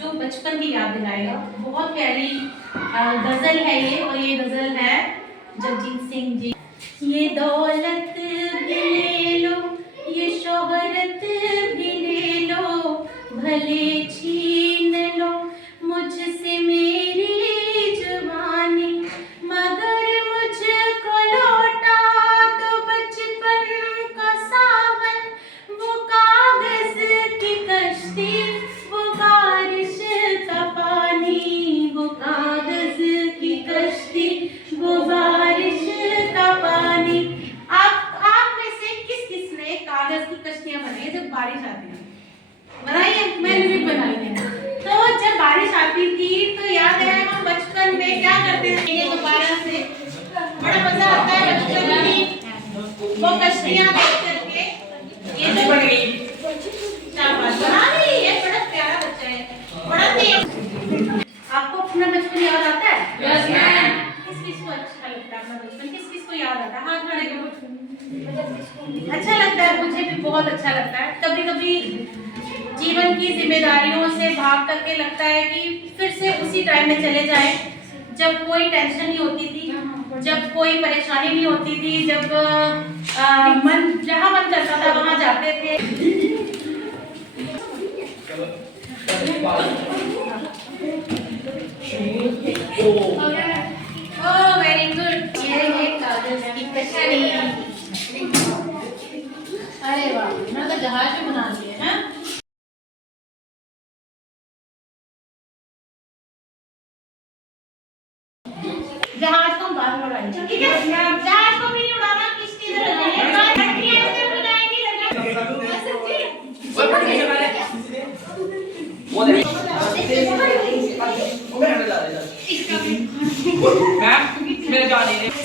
जो बचपन की याद दिलाएगा। बहुत प्यारी गजल है ये, और ये गजल है जगजीत सिंह जी। ये दौलत भी ले लो, ये शोहरत भी ले लो, भले छीन लो मुझसे मेरी जवानी, मगर मुझको लौटा दो बचपन का सावन, वो कागज की कश्ती, वो बारिश का पानी, वो कागज की कश्ती, वो बारिश का पानी। आप में से किस किस ने कागज की कश्तियां बनाई है जब बारिश आती है? बनाई है? मैंने भी बनाई है। तो जब बारिश आती थी तो याद है हम बचपन में क्या करते थे, ये दोबारा से बड़ा मजा आता है बचपन में वो कश्तियां देख करके। ये जो बन गई शाबाश, बना रही है, बड़ा प्यारा बच्चा है, बड़ा तेज। आपको अपना बचपन याद आता है? Yes ma'am. किस किस को अच्छा लगता है अपना बचपन? किस किस को याद आता है? हाथ खड़े करो। अच्छा लगता है, मुझे भी बहुत अच्छा लगता है। कभी कभी जीवन की जिम्मेदारियों से भाग करके लगता है कि फिर से उसी टाइम में चले जाएं जब कोई टेंशन नहीं होती थी, जब कोई परेशानी नहीं होती थी, जब मन जहाँ मन करता था वहाँ जाते थे। Oh very good. ये कागज की कश्ती। अरे वाह, मैं तो जहाज भी बना लिए हैं। जहाज को बाद में उड़ाएंगे, ठीक है? जहाज को भी नहीं उड़ाना, किश्ती से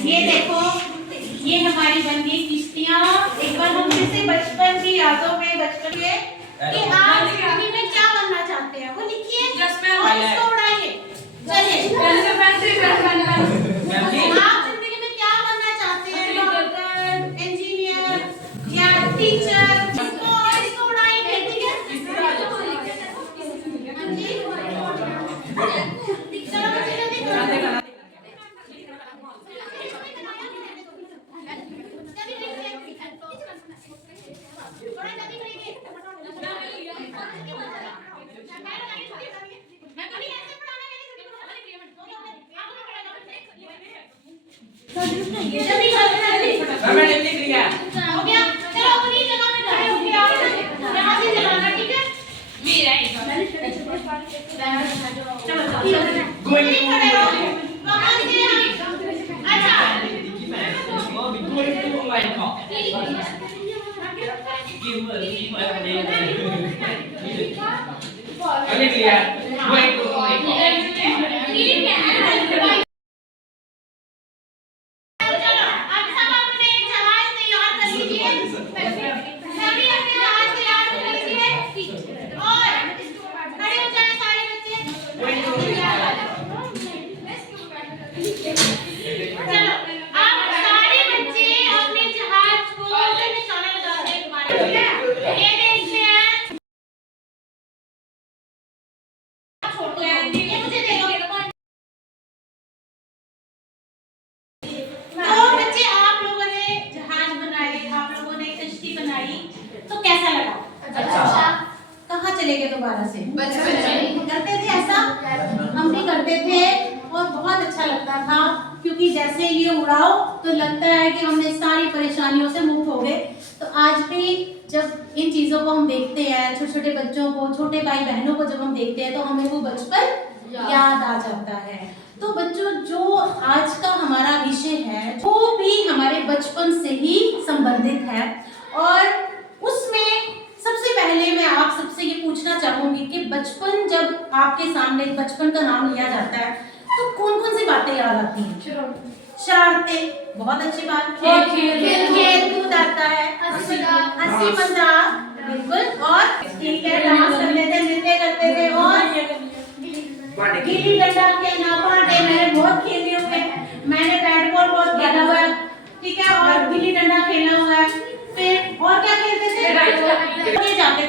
ये देखो, ये हमारी बन गई किश्तियाँ। एक बार हम फिर से बचपन की यादों में, बचपन के कि आप जिंदगी में क्या बनना चाहते हैं वो लिखिए और इसको उड़ाइए। चलिए, आप जिंदगी में क्या बनना चाहते हैं? डॉक्टर, इंजीनियर या टीचर? इसको उड़ाइए, ठीक है? चलो बच्चे जल्दी करो। दोबारा से करते थे ऐसा, हम भी करते थे और बहुत अच्छा लगता था, क्योंकि जैसे ये उड़ाओ तो लगता है कि हमने सारी परेशानियों से मुक्त हो गए। तो आज भी जब इन चीजों को हम देखते हैं, छोटे छोटे बच्चों को, छोटे भाई बहनों को जब हम देखते हैं तो हमें वो बचपन याद आ जाता है। तो बच्चों, जो आज का हमारा विषय है वो भी हमारे बचपन से ही संबंधित है, और उसमें सबसे पहले मैं आप सबसे ये पूछना चाहूंगी कि बचपन, जब आपके सामने बचपन का नाम लिया जाता है तो कौन कौन सी बातें याद आती हैं? शरारतें, बहुत अच्छी बात, खेल कूद आता है, हंसी मजाक, बिल्कुल, और ठीक है, डांस करते थे, नृत्य करते थे, और गिल्ली डंडा खेलना, बांटे मैंने बहुत खेले हुए हैं, मैंने बैट बॉल बहुत खेला हुआ है, ठीक है, और गिल्ली डंडा खेला हुआ है। फिर और क्या खेलते थे? जाते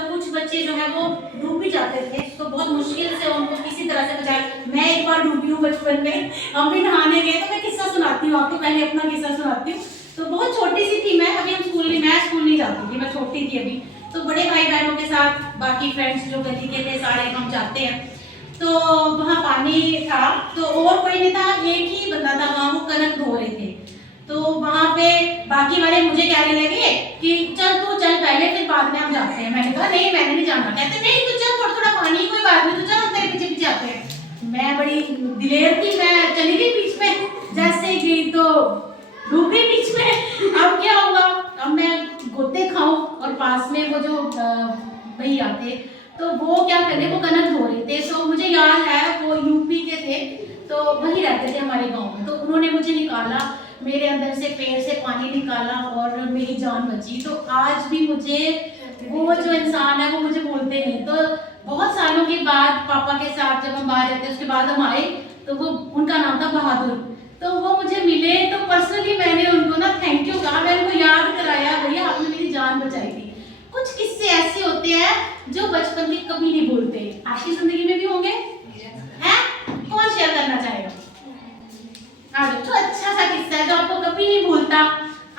मतलब कुछ बच्चे जो है वो डूब भी जाते थे, तो बहुत मुश्किल से उनको किसी तरह से बचाया। मैं एक बार डूबी हूँ बचपन में, हम भी नहाने गए, तो मैं किस्सा सुनाती हूँ आपको, पहले अपना किस्सा सुनाती हूँ। तो बहुत छोटी सी थी मैं, अभी मैं स्कूल नहीं जाती थी, मैं छोटी थी अभी। तो बड़े भाई बहनों के साथ बाकी फ्रेंड्स जो गली के थे सारे हम जाते हैं, तो वहाँ पानी था, तो और कोई नहीं था, एक ही बंदा था वहाँ, वो कनक धो रहे थे। तो वहाँ पे बाकी वाले मुझे कहने लगे कि चल तू चल पहले, फिर बाद में हम जाते हैं। मैंने कहा नहीं मैंने नहीं जाना। कहते नहीं तू चल, थोड़ा थोड़ा पानी कोई बात नहीं, तू चल, हम तेरे पीछे पीछे आते हैं। मैं बड़ी दिलेर थी, मैं चली गई बीच में, जैसे ही गई तो डूब गई बीच में। अब क्या होगा, अब मैं गोते खाऊं, और पास में वो जो भैया थे तो वो क्या करते, वो कनक धो रहे थे। तो मुझे याद है वो यूपी के थे, तो वही रहते थे हमारे गांव में। तो उन्होंने मुझे निकाला, मेरे अंदर से पेड़ से पानी निकाला और मेरी जान बची। तो आज भी मुझे वो जो इंसान है वो मुझे बोलते नहीं। तो बहुत सालों के बाद पापा के साथ जब हम बाहर रहते, उसके बाद हम आए, तो वो उनका नाम था बहादुर। तो वो मुझे मिले, तो पर्सनली मैंने उनको ना थैंक यू कहा, मैंने उनको याद कराया, भैया आपने मेरी जान बचाई थी। कुछ किस्से ऐसे होते हैं जो बचपन के कभी नहीं भूलते। आपकी जिंदगी में भी होंगे हैं? कौन शेयर करना चाहेगा? जो अच्छा सा किस्सा है जो आपको कभी नहीं भूलता,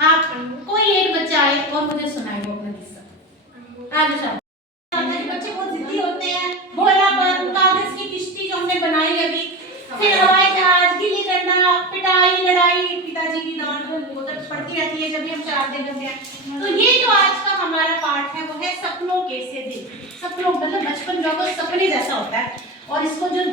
आप कोई एक बच्चा आए और मुझे सुनाए वो अपना किस्सा। बच्चे बहुत जिद्दी होते हैं, भोलापन, कागज की किश्ती जो हमने बनाई अभी, फिर हवाई जहाज, गिल्ली डंडा, पिटाई, लड़ाई, पिताजी की डांट पड़ती रहती है जब भी हम शरारतें करते हैं। तो ये जो आज का हमारा पाठ है वो है सपनों कैसे थे। सपनों मतलब बचपन जो है सपने जैसा होता है, और इसको जो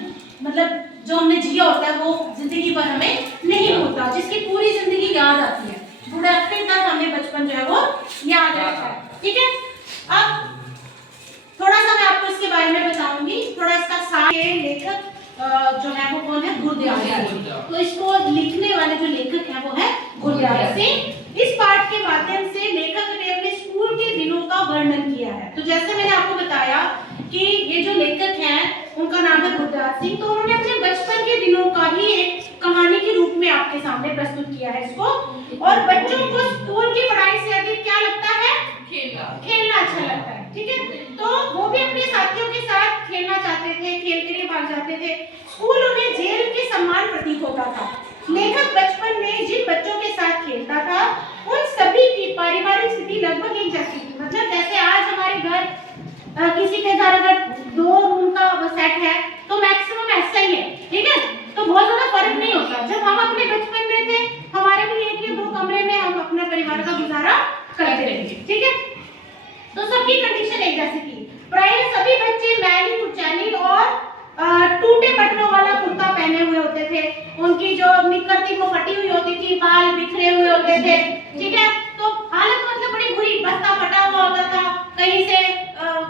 मतलब जो हमने जिया होता है वो जिंदगी भर हमें नहीं होता, जिसकी पूरी जिंदगी याद आती है, बुढ़ापे तक हमें बचपन जो है वो याद रहता है। ठीक है, अब थोड़ा सा मैं आपको इसके बारे में बताऊंगी, थोड़ा इसका सार। लेखक जो है वो कौन है? गुरदयाल सिंह। तो इसको लिखने वाले जो लेखक है वो है गुरदयाल सिंह। इस पाठ के माध्यम से लेखक ने अपने स्कूल के दिनों का वर्णन किया है। तो जैसे मैंने आपको बताया कि ये जो लेखक हैं उनका नाम है गुरदयाल सिंह, तो उन्होंने अपने बचपन के दिनों का ही एक कहानी के रूप में आपके सामने प्रस्तुत किया है इसको। और बच्चों को स्कूल की पढ़ाई से अधिक क्या लगता है? खेलना अच्छा लगता है। ठीक है, तो वो भी अपने साथियों के साथ खेलना चाहते थे, खेल के लिए भाग जाते थे। स्कूल उन्हें जेल के समान प्रतीत होता था। लेखक बचपन में जिन बच्चों के साथ खेलता था उन सभी की पारिवारिक स्थिति लगभग एक जैसी थी। मतलब जैसे आज हमारे घर किसी के घर अगर 2 रूम का सेट है तो मैक्सिमम ऐसा ही है। ठीक है, तो बहुत ज्यादा फर्क नहीं होता। जब हम अपने बचपन में थे हमारे भी 1 या 2 कमरे में हम अपना परिवार का गुजारा करते थे। ठीक है, तो सबकी कंडीशन एक जैसी थी। प्राय सभी बच्चे मैली कुचैली और टूटे बटनों वाला कुर्ता पहने हुए होते थे। उनकी जो निक्कर थी वो फटी हुई होती थी, बाल बिखरे हुए होते थे। ठीक है, तो हालत मतलब बड़ी बुरी, बस्ता फटा हुआ होता था, कहीं से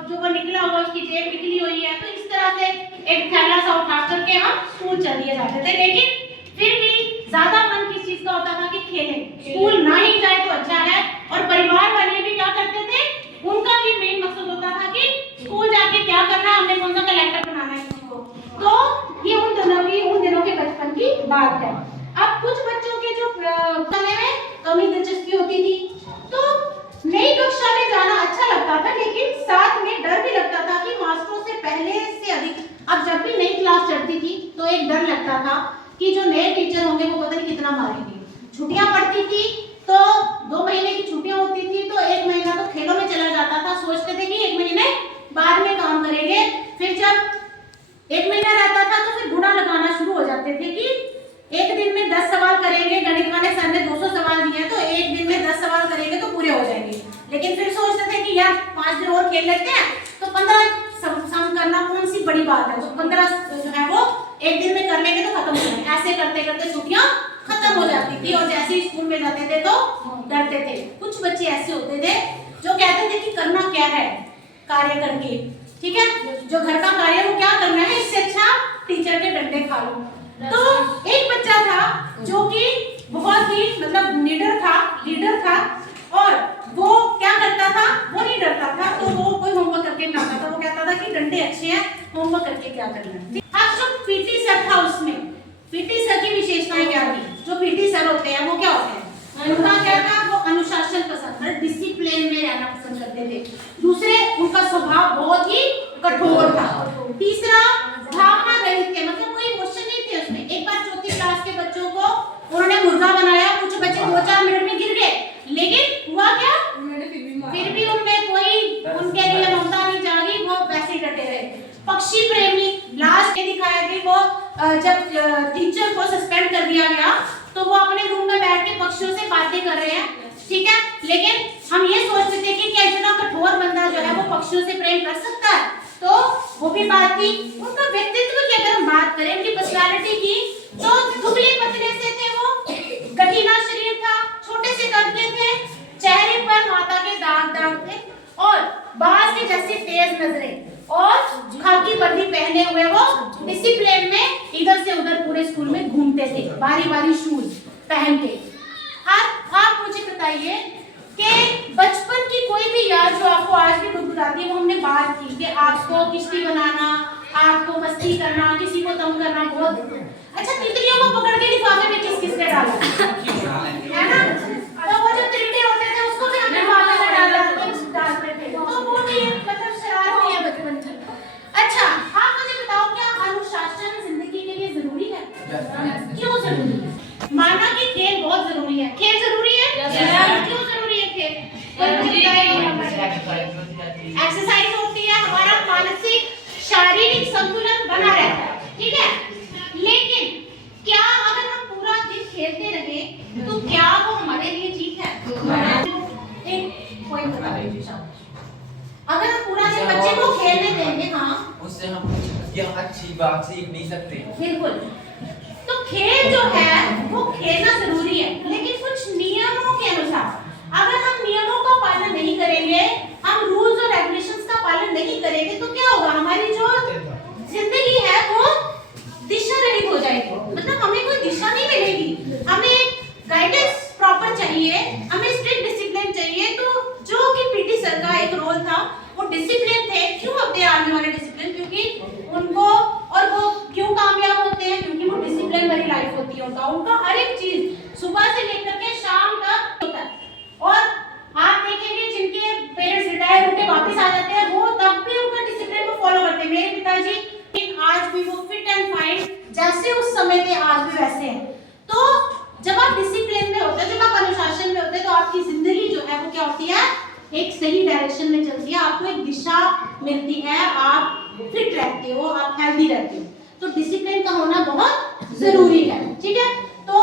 जो वो निकला हुआ उसकी जेब निकली हुई है। तो इस तरह से एक थैला सा उठा करके हम स्कूल चले जाते थे। लेकिन फिर भी ज्यादा मन किस चीज का होता था कि खेलें, स्कूल ना ही जाए तो अच्छा है। और परिवार वाले भी क्या करते थे, उनका भी मेन मकसद होता था कि स्कूल जाके क्या करना, हमने कौन सा कलेक्टर बनाना है किसी को। तो ये उन दिनों के बचपन की बात है। अब कुछ बच्चों के जो समय में कमी दिलचस्पी होती थी, तो नई कक्षा में जाना अच्छा लगता था, लेकिन साथ में डर भी लगता था कि मास्टरों से पहले से अधिक। अब जब भी नई क्लास चढ़ती थी तो एक डर लगता था कि जो नए टीचर होंगे वो पता नहीं कितना मारेंगे। छुट्टियां पड़ती थी तो 2 महीने की छुट्टियां होती थी, तो 1 महीना तो खेलों में चला जाता था। सोचते थे कि 1 महीने बाद में काम करेंगे। फिर जब 1 महीना रहता था तो फिर गुणा लगाना शुरू हो जाते थे कि एक दिन में 10 सवाल करेंगे, गणित वाले सर ने 200 सवाल दिए तो एक दिन में 10 सवाल करेंगे तो पूरे हो जाएंगे। लेकिन फिर सोचते थे कि यार 5 दिन और खेल लेते हैं, तो 15 सम करना कौन सी बड़ी बात है, तो 15 जो है वो एक दिन में कर लेंगे तो खत्म हो जाएंगे। ऐसे करते करते छुट्टियां खत्म हो जाती थी, और जैसे ही स्कूल में जाते थे तो डरते थे। कुछ बच्चे ऐसे होते थे जो कहते थे कि करना क्या है कार्य करके। ठीक है, जो घर का कार्य वो क्या करना है, इससे अच्छा टीचर के डंडे खा लो। तो एक बच्चा था जो कि बहुत ही मतलब लीडर था, और वो क्या करता था, वो नहीं डरता था। तो वो कोई होमवर्क करके नहीं आता था, वो कहता था कि डंडे अच्छे हैं, होमवर्क करके क्या करना है। अब जो पीटी सर था उसमें पीटी सर की विशेषताएं क्या थी। जो पीटी सर होते हैं वो क्या होते हैं, उनका क्या था, वो अनुशासन पसंद, डिसिप्लिन में रहना पसंद करते थे। दूसरे, उनका स्वभाव बहुत ही कठोर था। तीसरा, भावना रहित थे, मतलब कोई इमोशन नहीं थे उसमें। एक बार चौथी क्लास के बच्चों को उन्होंने मुर्गा बनाया, कुछ बच्चे 2-4 मिनट में गिर गए, लेकिन हुआ क्या, फिर भी उनमें कोई उनके लिए ममता नहीं जागी, वो वैसे ही डटे रहे। पक्षी प्रेमी, लास्ट में दिखाया कि वो जब टीचर को सस्पेंड कर दिया गया तो वो अपने रूम में बैठ के पक्षियों से बातें कर रहे हैं, ठीक है। लेकिन हम ये सोचते थे कि क्या इतना कठोर बंदा जो है वो पक्षियों से प्रेम कर सकता है, तो वो भी बात थी। उनका व्यक्तित्व की अगर हम बात करें, उनकी पर्सनालिटी की, तो दुबले पतले से थे वो, गठीला शरीर था, छोटे से कद के थे, चेहरे पर माता के दाग थे और बाज के जैसे तेज नजरें और खाकी वर्दी पहने हुए वो डिसिप्लिन में इधर से उधर पूरे स्कूल में घूमते थे, बारी-बारी शूज पहन के। आप मुझे बताइए कि बचपन की कोई भी याद जो आपको आज भी गुदगुदाती है, वो हमने बात की कि आपको किश्ती बनाना, आपको मस्ती करना, किसी को तंग करना बहुत। अच्छा, तितलियों को पकड़ के लिफाफे में किस-किसने डाला है ना, तो वो जो तितली होते थे उसको भी हमने लिफाफे में डालते थे, तो वो भी मतलब शरारत है बचपन की। अच्छा, आप मुझे बताओ, क्या अनुशासन जिंदगी के लिए जरूरी है? क्यों जरूरी है? माना कि खेल बहुत जरूरी है, खेल जरूरी है, क्यों जरूरी है खेल? एक्सरसाइज होती है, हमारा मानसिक शारीरिक संतुलन बना रहता है, ठीक है। लेकिन क्या अगर हम पूरा दिन खेलते रहे तो क्या वो हमारे लिए ठीक है? एक पॉइंट बता दीजिए शाबाश। अगर हम पूरा दिन बच्चे को खेलने देंगे, हाँ, उससे हम ये अच्छी बात सीख नहीं सकते। बिल्कुल। तो खेल जो है वो खेलना जरूरी है, लेकिन कुछ नियमों के अनुसार। अगर हम नियमों का पालन नहीं करेंगे, हम रूल्स और रेगुलेशंस का पालन नहीं करेंगे, तो क्या होगा, हमारी जो जिंदगी है वो दिशा रहित हो जाएगी। मतलब हमें कोई दिशा नहीं मिलेगी, हमें गाइडेंस प्रॉपर चाहिए, हमें स्ट्रिक्ट डिसिप्लिन चाहिए। तो जो कि पीटी सर का एक रोल था, वो डिसिप्लिन थे। क्यों होते हैं आर्मी वाले डिसिप्लिन? क्योंकि उनको, और वो क्यों कामयाब होते हैं? क्योंकि वो डिसिप्लिन वाली लाइफ होती है उनका हर एक चीज सुबह से लेकर के शाम तक होता है। और आप देखेंगे जिनके पेरेंट्स रिटायर होकर वापस आ जाते हैं, वो तब भी उनका डिसिप्लिन को फॉलो करते हैं। मेरे पिताजी आज भी वो फिट एंड फाइन जैसे उस समय थे, आज भी वैसे हैं। तो जब आप डिसिप्लिन में होते हैं, जब आप अनुशासन में होते हैं, तो आपकी जिंदगी जो है वो क्या होती है, एक सही डायरेक्शन में चलती है, आपको एक दिशा मिलती है, आप फिट रहते हो, आप हेल्दी रहते हो। तो डिसिप्लिन का होना बहुत जरूरी है, ठीक है। तो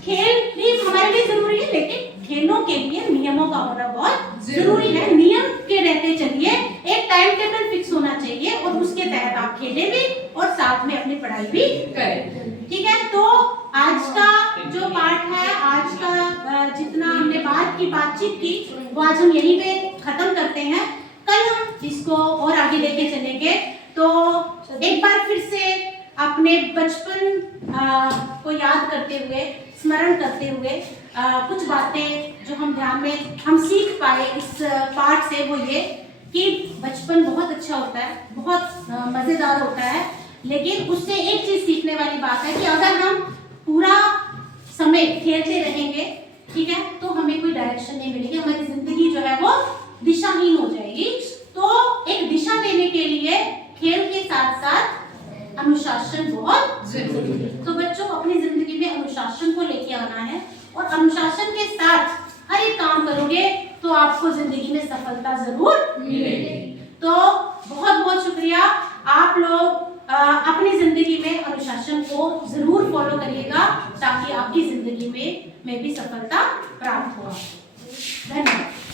खेल भी हमारे लिए जरूरी है, लेकिन खेलों के लिए नियमों का होना बहुत जरूरी है। नियम के रहते चलिए, एक टाइम टेबल फिक्स होना चाहिए और उसके तहत आप खेलें भी और साथ में अपनी पढ़ाई भी करें, ठीक है। तो आज का जो पाठ है, आज का जितना हमने बातचीत की, वो आज हम यहीं पे खत्म करते हैं। कल हम इसको और आगे लेके चलेंगे। तो एक बार फिर से अपने बचपन को याद करते हुए, स्मरण करते हुए, कुछ बातें जो हम ध्यान में हम सीख पाए इस पाठ से, वो ये कि बचपन बहुत अच्छा होता है, बहुत मजेदार होता है, लेकिन उससे एक चीज सीखने वाली बात है कि अगर हम पूरा समय खेलते रहेंगे, ठीक है, तो हमें कोई डायरेक्शन नहीं मिलेगी, हमारी जिंदगी जो है वो दिशाहीन हो जाएगी। तो एक दिशा देने के लिए खेल के साथ साथ अनुशासन बहुत जरूरी है। तो बच्चों, अपनी जिंदगी में अनुशासन को लेके आना है और अनुशासन के साथ हर एक काम करोगे तो आपको जिंदगी में सफलता जरूर मिलेगी। तो बहुत बहुत शुक्रिया। आप लोग अपनी जिंदगी में अनुशासन को जरूर फॉलो करिएगा, ताकि आपकी जिंदगी में भी सफलता प्राप्त हो। धन्यवाद।